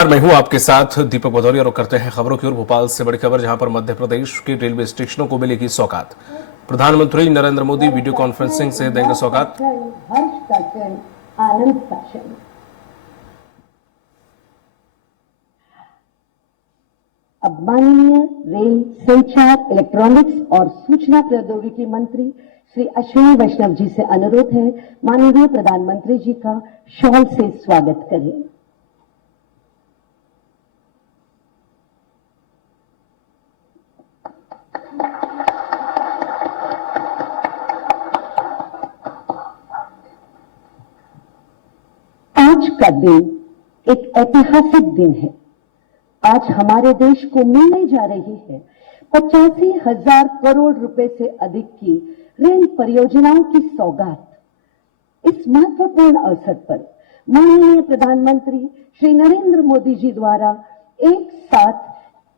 मैं हूं आपके साथ दीपक भदौरिया और करते हैं खबरों की ओर। भोपाल से बड़ी खबर, जहां पर मध्य प्रदेश के रेलवे स्टेशनों को मिलेगी सौगात। प्रधानमंत्री नरेंद्र मोदी वीडियो कॉन्फ्रेंसिंग से देंगे सौगात। हर्ष का क्षण, आनंद का क्षण। अब माननीय रेल, संचार, इलेक्ट्रॉनिक्स और सूचना प्रौद्योगिकी मंत्री श्री अश्विनी वैष्णव जी से अनुरोध है, माननीय प्रधानमंत्री जी का शॉल से स्वागत करें। आज का दिन एक ऐतिहासिक दिन है। आज हमारे देश को मिलने जा रही है 85,000 करोड़ रुपए से अधिक की रेल परियोजनाओं की सौगात। इस महत्वपूर्ण अवसर पर माननीय प्रधानमंत्री श्री नरेंद्र मोदी जी द्वारा एक साथ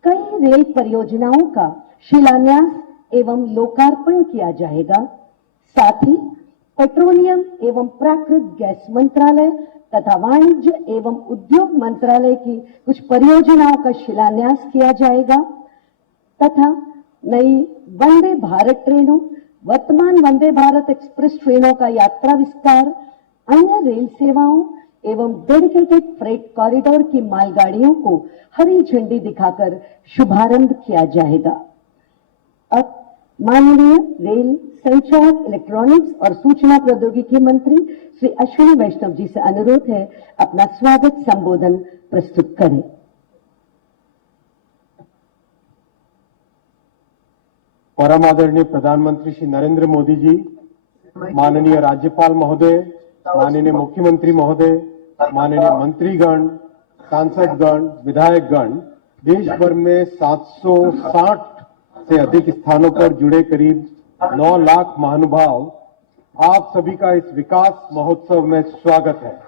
कई रेल परियोजनाओं का शिलान्यास एवं लोकार्पण किया जाएगा। साथ ही पेट्रोलियम एवं प्राकृतिक गैस मंत्रालय तथा वाणिज्य एवं उद्योग मंत्रालय की कुछ परियोजनाओं का शिलान्यास किया जाएगा तथा नई वंदे भारत ट्रेनों, वर्तमान वंदे भारत एक्सप्रेस ट्रेनों का यात्रा विस्तार, अन्य रेल सेवाओं एवं डेडिकेटेड फ्रेट कॉरिडोर की मालगाड़ियों को हरी झंडी दिखाकर शुभारंभ किया जाएगा। अब माननीय रेल, संचार, इलेक्ट्रॉनिक्स और सूचना प्रौद्योगिकी मंत्री श्री अश्विनी वैष्णव जी से अनुरोध है, अपना स्वागत संबोधन प्रस्तुत करें। परम आदरणीय प्रधानमंत्री श्री नरेंद्र मोदी जी, माननीय राज्यपाल महोदय, माननीय मुख्यमंत्री महोदय, माननीय मंत्रीगण, सांसदगण, विधायकगण, देश भर में 760 से अधिक स्थानों पर जुड़े करीब 9 लाख महानुभाव, आप सभी का इस विकास महोत्सव में स्वागत है।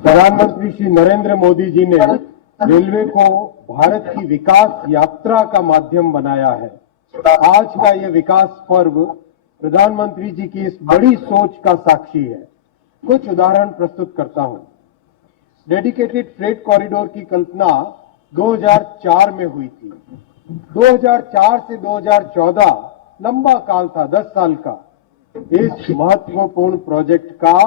प्रधानमंत्री श्री नरेंद्र मोदी जी ने रेलवे को भारत की विकास यात्रा का माध्यम बनाया है। आज का यह विकास पर्व प्रधानमंत्री जी की इस बड़ी सोच का साक्षी है। कुछ उदाहरण प्रस्तुत करता हूं। डेडिकेटेड फ्रेट कॉरिडोर की कल्पना 2004 में हुई थी। 2004 से 2014 लंबा काल था, 10 साल का। इस महत्वपूर्ण प्रोजेक्ट का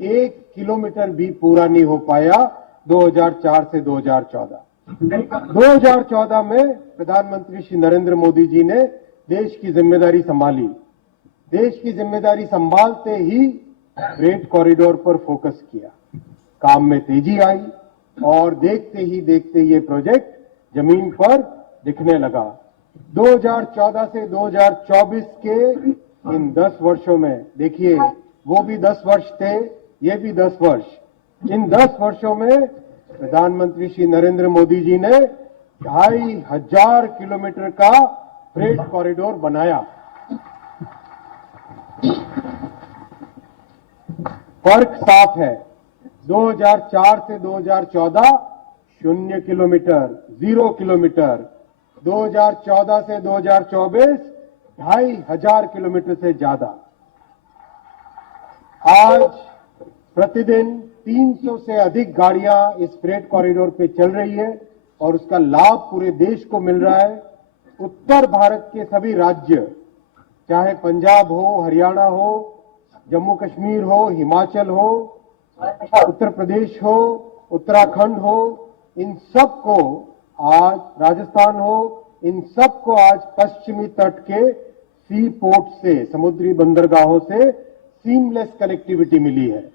1 किलोमीटर भी पूरा नहीं हो पाया 2004 से 2014। 2014 में प्रधानमंत्री श्री नरेंद्र मोदी जी ने देश की जिम्मेदारी संभाली। देश की जिम्मेदारी संभालते ही फ्रेट कॉरिडोर पर फोकस किया, काम में तेजी आई और देखते ही देखते ये प्रोजेक्ट जमीन पर दिखने लगा। 2014 से 2024 के इन 10 वर्षों में, देखिए वो भी 10 वर्ष थे, ये भी 10 वर्ष। इन 10 वर्षों में प्रधानमंत्री श्री नरेंद्र मोदी जी ने 2,500 किलोमीटर का फ्रेट कॉरिडोर बनाया। फर्क साफ है, 2004 से 2014 0 किलोमीटर, 0 किलोमीटर। 2014 से 2024 2,500 किलोमीटर से ज्यादा। आज प्रतिदिन 300 से अधिक गाड़ियां इस फ्रेट कॉरिडोर पे चल रही है और उसका लाभ पूरे देश को मिल रहा है। उत्तर भारत के सभी राज्य, चाहे पंजाब हो, हरियाणा हो, जम्मू कश्मीर हो, हिमाचल हो, उत्तर प्रदेश हो, उत्तराखंड हो, इन सबको आज, राजस्थान हो, इन सबको आज पश्चिमी तट के सी पोर्ट से, समुद्री बंदरगाहों से सीमलेस कनेक्टिविटी मिली है।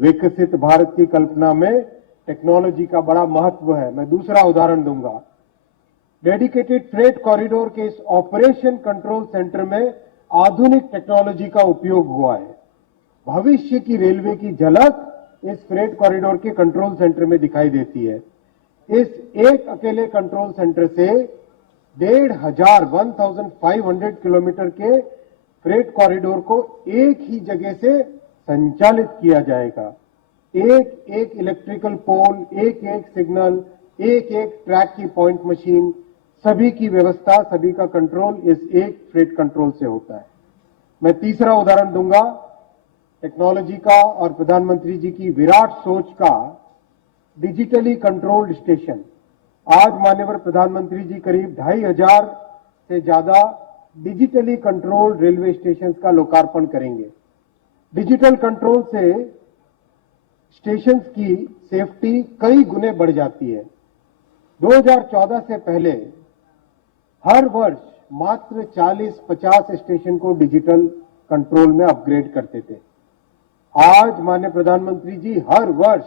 विकसित भारत की कल्पना में टेक्नोलॉजी का बड़ा महत्व है। मैं दूसरा उदाहरण दूंगा। डेडिकेटेड फ्रेट कॉरिडोर के इस ऑपरेशन कंट्रोल सेंटर में आधुनिक टेक्नोलॉजी का उपयोग हुआ है। भविष्य की रेलवे की झलक इस फ्रेट कॉरिडोर के कंट्रोल सेंटर में दिखाई देती है। इस एक अकेले कंट्रोल सेंटर से 1,500 किलोमीटर के फ्रेट कॉरिडोर को एक ही जगह से संचालित किया जाएगा। एक एक इलेक्ट्रिकल पोल, एक एक सिग्नल, एक एक ट्रैक की पॉइंट मशीन, सभी की व्यवस्था, सभी का कंट्रोल इस एक फ्रेट कंट्रोल से होता है। मैं तीसरा उदाहरण दूंगा। टेक्नोलॉजी का और प्रधानमंत्री जी की विराट सोच का डिजिटली कंट्रोल्ड स्टेशन आज माननीय प्रधानमंत्री जी करीब 2500 से ज्यादा डिजिटली कंट्रोल्ड रेलवे स्टेशन का लोकार्पण करेंगे। डिजिटल कंट्रोल से स्टेशन की सेफ्टी कई गुने बढ़ जाती है। 2014 से पहले हर वर्ष मात्र 40-50 स्टेशन को डिजिटल कंट्रोल में अपग्रेड करते थे। आज माननीय प्रधानमंत्री जी हर वर्ष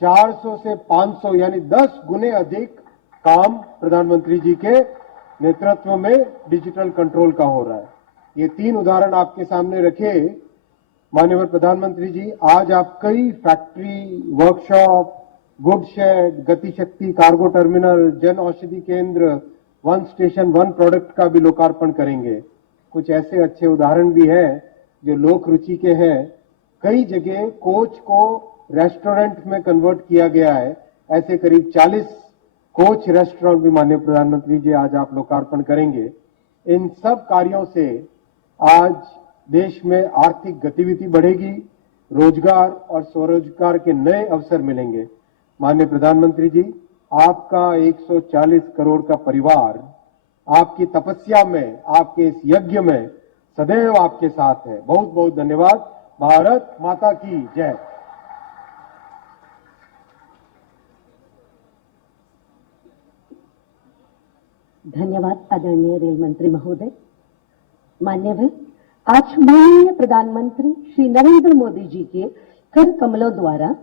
400 से 500 यानी 10 गुने अधिक काम प्रधानमंत्री जी के नेतृत्व में डिजिटल कंट्रोल का हो रहा है। ये 3 उदाहरण आपके सामने रखे माननीय प्रधानमंत्री जी। आज आप कई फैक्ट्री, वर्कशॉप, गुड शेड, गति शक्ति कार्गो टर्मिनल, जन औषधि केंद्र, वन स्टेशन वन प्रोडक्ट का भी लोकार्पण करेंगे। कुछ ऐसे अच्छे उदाहरण भी हैं जो लोक रुचि के हैं। कई जगह कोच को रेस्टोरेंट में कन्वर्ट किया गया है। ऐसे करीब 40 कोच रेस्टोरेंट भी माननीय प्रधानमंत्री जी आज आप लोकार्पण करेंगे। इन सब कार्यों से आज देश में आर्थिक गतिविधि बढ़ेगी, रोजगार और स्वरोजगार के नए अवसर मिलेंगे। माननीय प्रधानमंत्री जी, आपका 140 करोड़ का परिवार आपकी तपस्या में, आपके इस यज्ञ में सदैव आपके साथ है। बहुत बहुत धन्यवाद। भारत माता की जय। धन्यवाद आदरणीय रेल मंत्री महोदय। मान्यवर, आज माननीय प्रधानमंत्री श्री नरेंद्र मोदी जी के कर कमलों द्वारा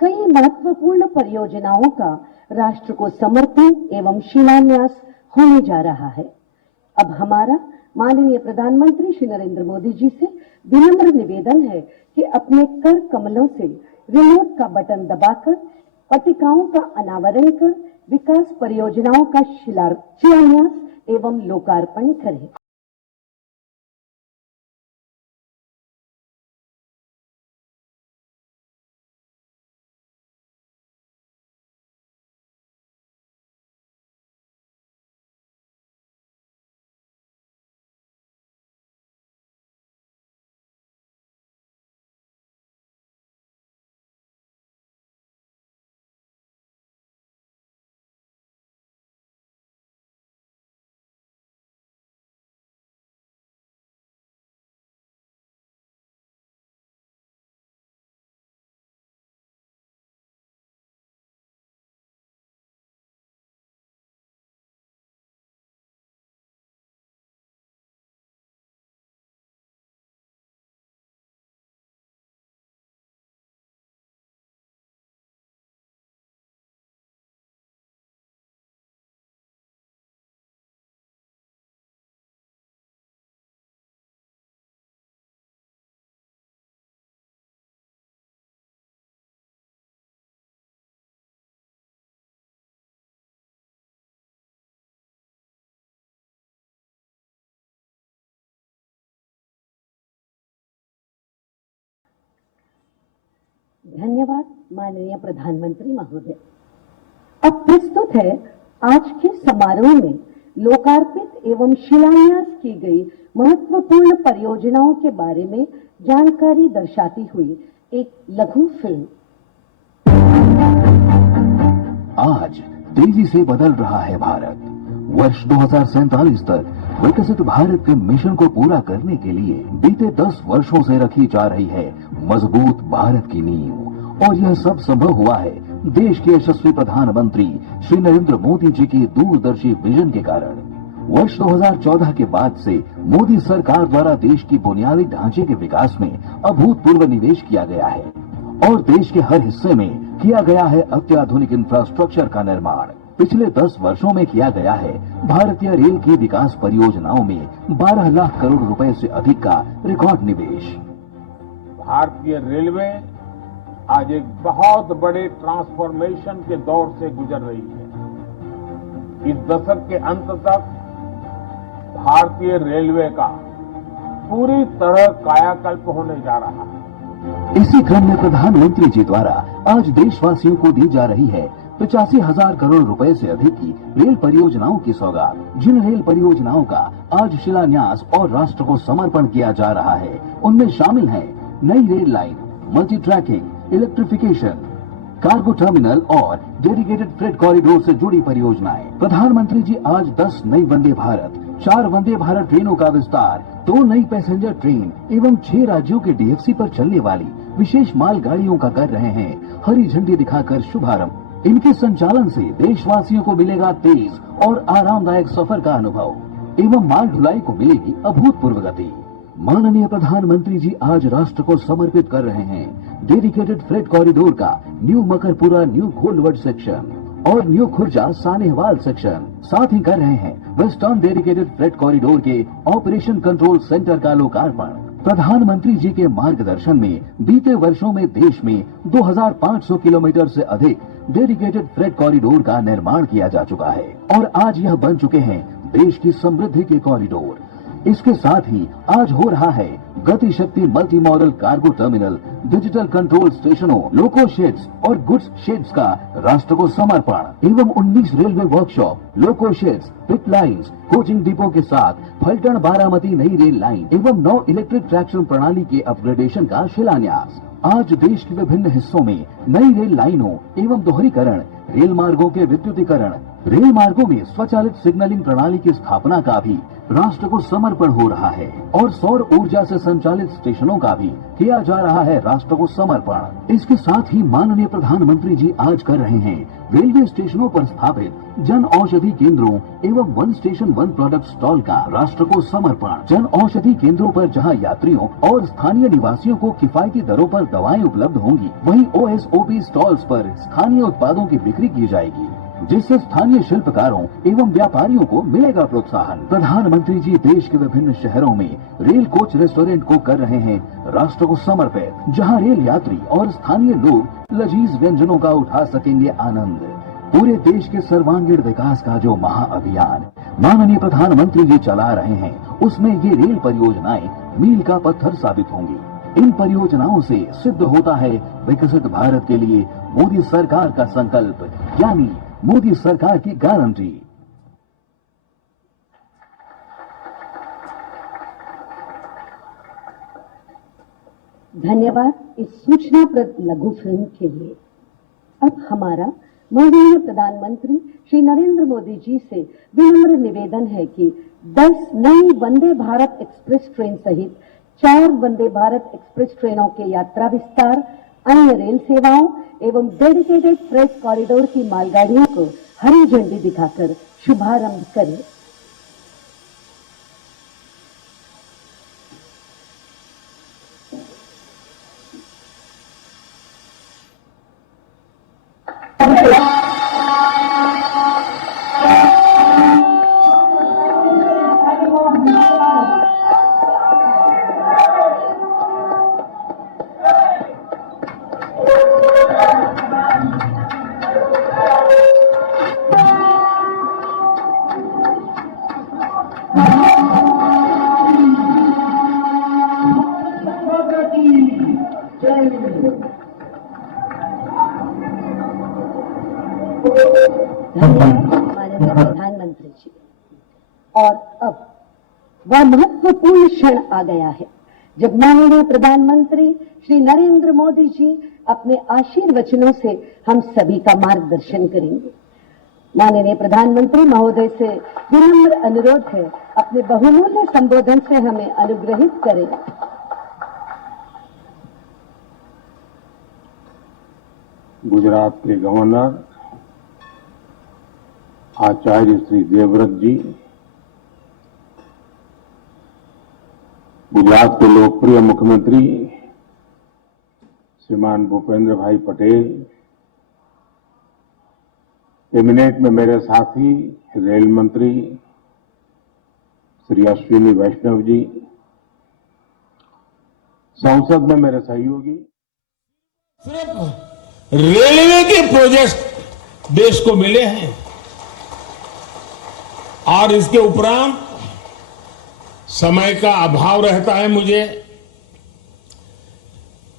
कई महत्वपूर्ण परियोजनाओं का राष्ट्र को समर्पण एवं शिलान्यास होने जा रहा है। अब हमारा माननीय प्रधानमंत्री श्री नरेंद्र मोदी जी से विनम्र निवेदन है कि अपने कर कमलों से रिमोट का बटन दबाकर पट्टिकाओं का अनावरण कर विकास परियोजनाओं का शिलान्यास एवं लोकार्पण करें। धन्यवाद माननीय प्रधानमंत्री महोदय। अब प्रस्तुत है आज के समारोह में लोकार्पित एवं शिलान्यास की गई महत्वपूर्ण परियोजनाओं के बारे में जानकारी दर्शाती हुई एक लघु फिल्म। आज तेजी से बदल रहा है भारत। वर्ष 2047 तक विकसित भारत के मिशन को पूरा करने के लिए बीते 10 वर्षों से रखी जा रही है मजबूत भारत की नींव। और यह सब संभव हुआ है देश के यशस्वी प्रधानमंत्री श्री नरेंद्र मोदी जी की दूरदर्शी विजन के कारण। वर्ष 2014 के बाद से मोदी सरकार द्वारा देश की बुनियादी ढांचे के विकास में अभूतपूर्व निवेश किया गया है और देश के हर हिस्से में किया गया है अत्याधुनिक इंफ्रास्ट्रक्चर का निर्माण। पिछले 10 वर्षों में किया गया है भारतीय रेल की विकास परियोजनाओं में 12 लाख करोड़ रुपए से अधिक का रिकॉर्ड निवेश। भारतीय रेलवे आज एक बहुत बड़े ट्रांसफॉर्मेशन के दौर से गुजर रही है। इस दशक के अंत तक भारतीय रेलवे का पूरी तरह कायाकल्प होने जा रहा है। इसी क्रम में प्रधानमंत्री जी द्वारा आज देशवासियों को दी जा रही है 85,000 करोड़ रुपए से अधिक की रेल परियोजनाओं की सौगात। जिन रेल परियोजनाओं का आज शिलान्यास और राष्ट्र को समर्पण किया जा रहा है उनमें शामिल हैं नई rail line, multi tracking, electrification, cargo terminal और डेडिकेटेड फ्रेट कॉरिडोर से जुड़ी परियोजनाएं। प्रधानमंत्री जी आज 10 नई वंदे भारत, 4 वंदे भारत ट्रेनों का विस्तार, 2 नई पैसेंजर ट्रेन एवं 6 राज्यों के डीएफसी पर चलने वाली विशेष मालगाड़ियों का कर रहे हैं हरी झंडी दिखाकर शुभारंभ। इनके संचालन से देशवासियों को मिलेगा तेज और आरामदायक सफर का अनुभव एवं माल ढुलाई को मिलेगी अभूतपूर्व गति। माननीय प्रधानमंत्री जी आज राष्ट्र को समर्पित कर रहे हैं डेडिकेटेड फ्रेट कॉरिडोर का new Makarpura new Gholvad section और न्यू खुर्जा सानेहवाल सेक्शन। साथ ही कर रहे हैं वेस्टर्न डेडिकेटेड फ्रेट कॉरिडोर के ऑपरेशन कंट्रोल सेंटर का लोकार्पण। प्रधानमंत्री जी के मार्गदर्शन में बीते वर्षों में देश में 2500 किलोमीटर से अधिक डेडिकेटेड फ्रेट कॉरिडोर का निर्माण किया जा चुका है और आज यह बन चुके हैं देश की समृद्धि के कॉरिडोर। इसके साथ ही आज हो रहा है गति शक्ति multi modal cargo terminal, digital control स्टेशनों, लोको शेड्स और गुड्स शेड्स का राष्ट्र को समर्पण एवं 19 रेलवे वर्कशॉप, लोको शेड्स, पिट लाइन्स, कोचिंग डिपो के साथ फलटण बारामती नई रेल लाइन एवं 9 इलेक्ट्रिक ट्रैक्शन प्रणाली के अपग्रेडेशन का शिलान्यास। आज देश के विभिन्न हिस्सों में नई रेल लाइनों एवं दोहरीकरण, रेल मार्गों के विद्युतीकरण, रेल मार्गों में स्वचालित सिग्नलिंग प्रणाली की स्थापना का भी राष्ट्र को समर्पण हो रहा है और सौर ऊर्जा से संचालित स्टेशनों का भी किया जा रहा है राष्ट्र को समर्पण। इसके साथ ही माननीय प्रधानमंत्री जी आज कर रहे हैं रेलवे स्टेशनों पर स्थापित जन औषधि केंद्रों एवं 1 स्टेशन 1 प्रोडक्ट स्टॉल का राष्ट्र को समर्पण। जन औषधि केंद्रों पर जहां यात्रियों और स्थानीय निवासियों को किफायती दरों पर दवाएं उपलब्ध होंगी, वहीं OSOP स्टॉल्स पर स्थानीय उत्पादों की बिक्री की जाएगी, जिससे स्थानीय शिल्पकारों एवं व्यापारियों को मिलेगा प्रोत्साहन। प्रधानमंत्री जी देश के विभिन्न शहरों में रेल कोच रेस्टोरेंट को कर रहे हैं राष्ट्र को समर्पित, जहां रेल यात्री और स्थानीय लोग लजीज व्यंजनों का उठा सकेंगे आनंद। पूरे देश के सर्वांगीण विकास का जो महाअभियान माननीय प्रधानमंत्री जी चला रहे हैं, उसमें ये रेल परियोजनाएं मील का पत्थर साबित होंगी। इन परियोजनाओं से सिद्ध होता है विकसित भारत के लिए मोदी सरकार का संकल्प, यानी मोदी सरकार की गारंटी। धन्यवाद इस सूचनाप्रद लघु फिल्म के लिए। अब हमारा माननीय प्रधानमंत्री श्री नरेंद्र मोदी जी से विनम्र निवेदन है कि 10 नई वंदे भारत एक्सप्रेस ट्रेन सहित 4 वंदे भारत एक्सप्रेस ट्रेनों के यात्रा विस्तार, अन्य रेल सेवाओं एवं डेडिकेटेड फ्रेट कॉरिडोर की मालगाड़ियों को हरी झंडी दिखाकर शुभारंभ करें। माननीय प्रधानमंत्री जी, और अब वह महत्वपूर्ण क्षण आ गया है जब माननीय प्रधानमंत्री श्री नरेंद्र मोदी जी अपने आशीर्वचनों से हम सभी का मार्गदर्शन करेंगे। माननीय प्रधानमंत्री महोदय से विनम्र अनुरोध है, अपने बहुमूल्य संबोधन से हमें अनुग्रहित करें। गुजरात के गवर्नर आचार्य श्री देवव्रत जी, गुजरात के लोकप्रिय मुख्यमंत्री श्रीमान भूपेंद्र भाई पटेल, कैबिनेट में मेरे साथी रेल मंत्री श्री अश्विनी वैष्णव जी, संसद में मेरे सहयोगी। सिर्फ रेलवे के प्रोजेक्ट देश को मिले हैं और इसके उपरांत समय का अभाव रहता है। मुझे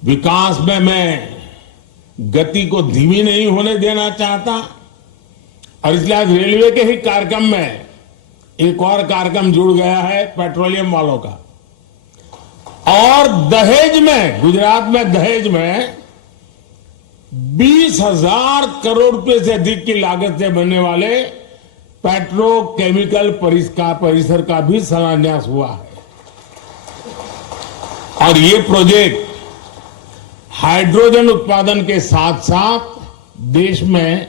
विकास में मैं गति को धीमी नहीं होने देना चाहता और इसलिए आज रेलवे के ही कार्यक्रम में एक और कार्यक्रम जुड़ गया है पेट्रोलियम वालों का। और दहेज में, गुजरात में दहेज में 20,000 करोड़ रुपए से अधिक की लागत से बनने वाले पेट्रोकेमिकल परिसर का भी शिलान्यास हुआ है। और ये प्रोजेक्ट हाइड्रोजन उत्पादन के साथ साथ देश में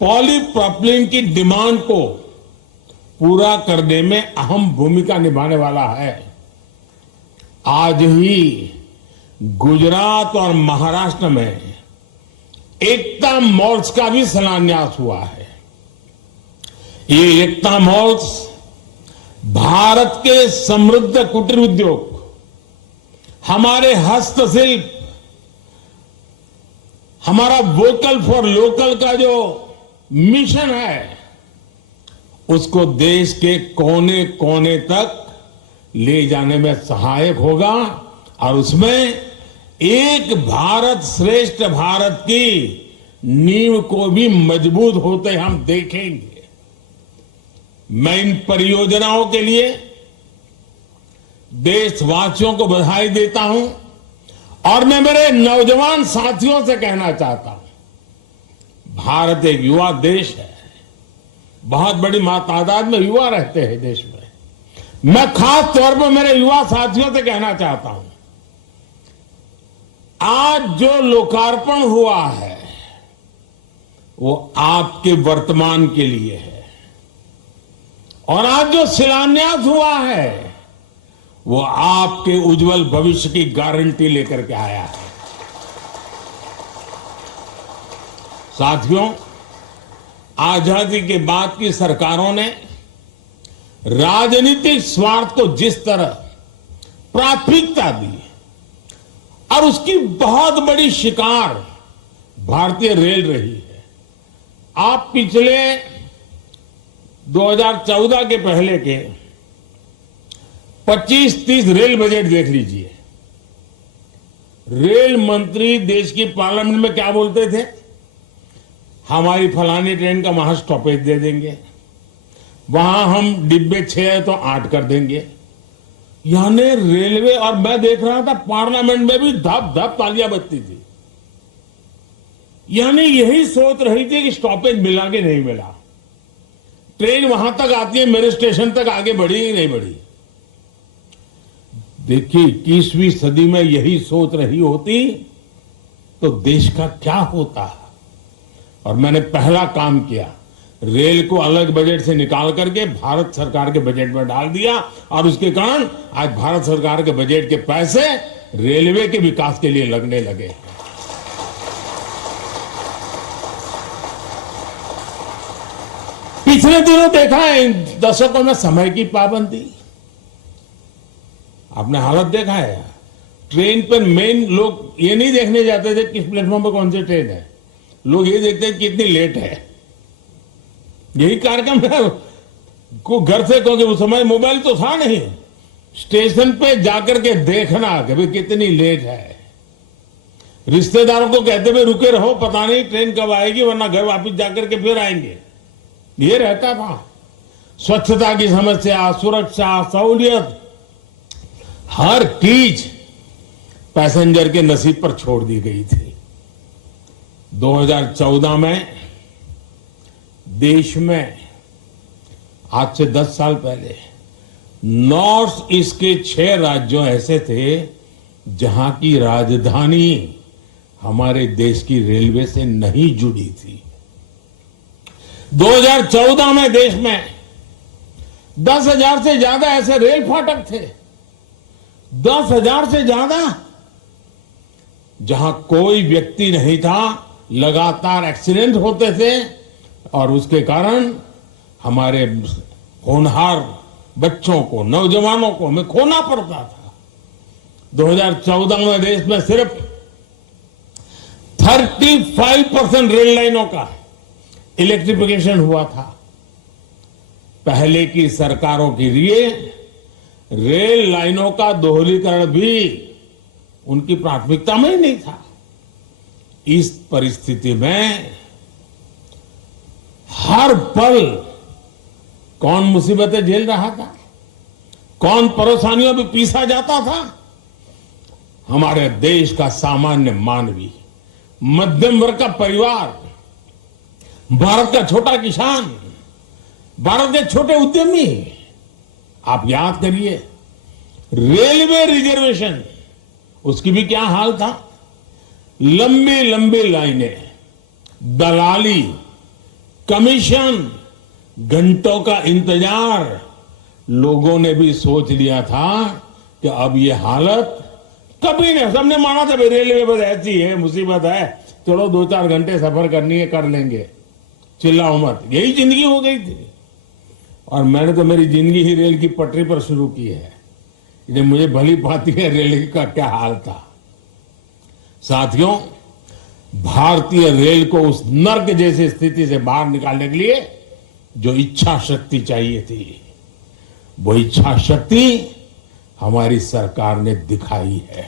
पॉलीप्रोपिलीन की डिमांड को पूरा करने में अहम भूमिका निभाने वाला है। आज ही गुजरात और महाराष्ट्र में एकता मॉल्स का भी शिलान्यास हुआ है। ये एकता मॉल्स भारत के समृद्ध कुटीर उद्योग, हमारे हस्तशिल्प, हमारा वोकल फॉर लोकल का जो मिशन है, उसको देश के कोने कोने तक ले जाने में सहायक होगा और उसमें एक भारत श्रेष्ठ भारत की नींव को भी मजबूत होते हम देखेंगे। मैं इन परियोजनाओं के लिए देशवासियों को बधाई देता हूं और मैं मेरे नौजवान साथियों से कहना चाहता हूं, भारत एक युवा देश है, बहुत बड़ी तादाद में युवा रहते हैं देश में। मैं खास तौर पर मेरे युवा साथियों से कहना चाहता हूं, आज जो लोकार्पण हुआ है वो आपके वर्तमान के लिए है और आज जो शिलान्यास हुआ है वो आपके उज्जवल भविष्य की गारंटी लेकर के आया है। साथियों, आजादी के बाद की सरकारों ने राजनीतिक स्वार्थ को जिस तरह प्राथमिकता दी और उसकी बहुत बड़ी शिकार भारतीय रेल रही है। आप पिछले 2014 के पहले के 25-30 रेल बजट देख लीजिए। रेल मंत्री देश की पार्लियामेंट में क्या बोलते थे? हमारी फलानी ट्रेन का वहां स्टॉपेज दे देंगे, वहां हम डिब्बे 6 है तो 8 कर देंगे। यानी रेलवे, और मैं देख रहा था पार्लियामेंट में भी धप धप तालियां बजती थी। यानी यही सोच रही थी कि स्टॉपेज मिला कि नहीं मिला, ट्रेन वहां तक आती है, मेरे स्टेशन तक आगे बढ़ी कि नहीं बढ़ी। देखिए 21वीं सदी में यही सोच रही होती तो देश का क्या होता। और मैंने पहला काम किया, रेल को अलग बजट से निकाल करके भारत सरकार के बजट में डाल दिया और उसके कारण आज भारत सरकार के बजट के पैसे रेलवे के विकास के लिए लगने लगे। पिछले दिनों देखा है इन दशकों में समय की पाबंदी, आपने हालत देखा है। ट्रेन पर मेन लोग ये नहीं देखने जाते थे किस प्लेटफॉर्म पर कौन सी ट्रेन है, लोग ये देखते हैं कितनी लेट है। यही कार्यक्रम है को घर से, क्योंकि उस समय मोबाइल तो था नहीं, स्टेशन पे जाकर के देखना कि भाई कितनी लेट है। रिश्तेदारों को कहते हुए रुके रहो, पता नहीं ट्रेन कब आएगी, वरना घर वापस जाकर के फिर आएंगे। ये रहता था। स्वच्छता की समस्या, सुरक्षा, सहूलियत, हर चीज पैसेंजर के नसीब पर छोड़ दी गई थी। 2014 में देश में आज से 10 साल पहले नॉर्थ ईस्ट के 6 राज्यों ऐसे थे जहां की राजधानी हमारे देश की रेलवे से नहीं जुड़ी थी। 2014 में देश में 10,000 से ज्यादा ऐसे रेल फाटक थे, 10,000 से ज्यादा, जहां कोई व्यक्ति नहीं था, लगातार एक्सीडेंट होते थे और उसके कारण हमारे होनहार बच्चों को, नौजवानों को हमें खोना पड़ता था। 2014 में देश में सिर्फ 35% रेल लाइनों का इलेक्ट्रिफिकेशन हुआ था। पहले की सरकारों के लिए रेल लाइनों का दोहरीकरण भी उनकी प्राथमिकता में ही नहीं था। इस परिस्थिति में हर पल कौन मुसीबतें झेल रहा था, कौन परेशानियों में पीसा जाता था, हमारे देश का सामान्य मानवी, मध्यम वर्ग का परिवार, भारत का छोटा किसान, भारत के छोटे उद्यमी, आप याद करिए रेलवे रिजर्वेशन, उसकी भी क्या हाल था। लंबी लंबी लाइनें, दलाली, कमीशन, घंटों का इंतजार। लोगों ने भी सोच लिया था कि अब ये हालत कभी नहीं, सबने माना था भाई रेलवे बस ऐसी है, मुसीबत है, चलो 2-4 घंटे सफर करनी है कर लेंगे, चिल्लाओ मत, यही जिंदगी हो गई थी। और मैंने तो मेरी जिंदगी ही रेल की पटरी पर शुरू की है, ये मुझे भली भांति है रेल का क्या हाल था। साथियों, भारतीय रेल को उस नर्क जैसी स्थिति से बाहर निकालने के लिए जो इच्छा शक्ति चाहिए थी, वो इच्छा शक्ति हमारी सरकार ने दिखाई है।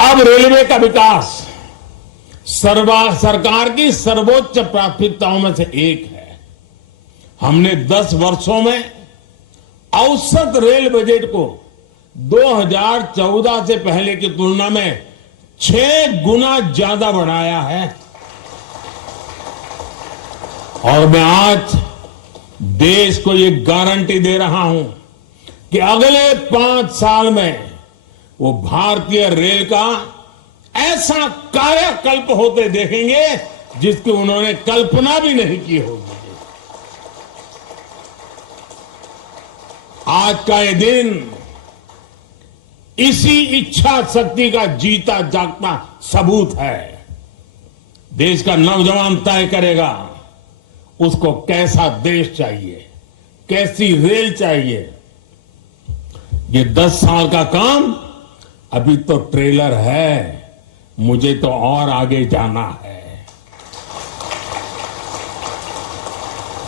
अब रेलवे का विकास सरकार की सर्वोच्च प्राथमिकताओं में से एक है। हमने 10 वर्षों में औसत रेल बजट को 2014 से पहले की तुलना में 6 गुना ज्यादा बढ़ाया है। और मैं आज देश को ये गारंटी दे रहा हूं कि अगले 5 साल में वो भारतीय रेल का ऐसा कायाकल्प होते देखेंगे जिसकी उन्होंने कल्पना भी नहीं की होगी। आज का ये दिन इसी इच्छा शक्ति का जीता जागता सबूत है। देश का नौजवान तय करेगा उसको कैसा देश चाहिए, कैसी रेल चाहिए। ये 10 साल का काम अभी तो ट्रेलर है, मुझे तो और आगे जाना है।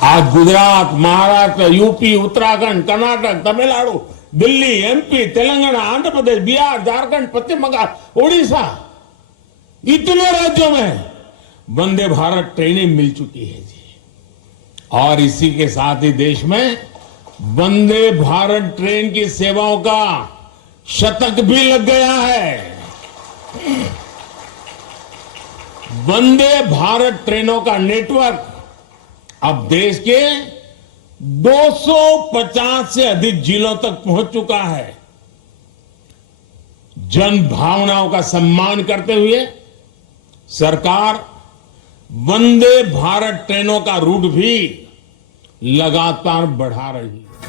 आज गुजरात, महाराष्ट्र, यूपी, उत्तराखंड, कर्नाटक, तमिलनाडु, दिल्ली, एमपी, तेलंगाना, आंध्र प्रदेश, बिहार, झारखंड, पश्चिम बंगाल, उड़ीसा, इतने राज्यों में वंदे भारत ट्रेनें मिल चुकी है जी। और इसी के साथ ही देश में वंदे भारत ट्रेन की सेवाओं का शतक भी लग गया है। वंदे भारत ट्रेनों का नेटवर्क अब देश के 250 से अधिक जिलों तक पहुंच चुका है। जन भावनाओं का सम्मान करते हुए सरकार वंदे भारत ट्रेनों का रूट भी लगातार बढ़ा रही है।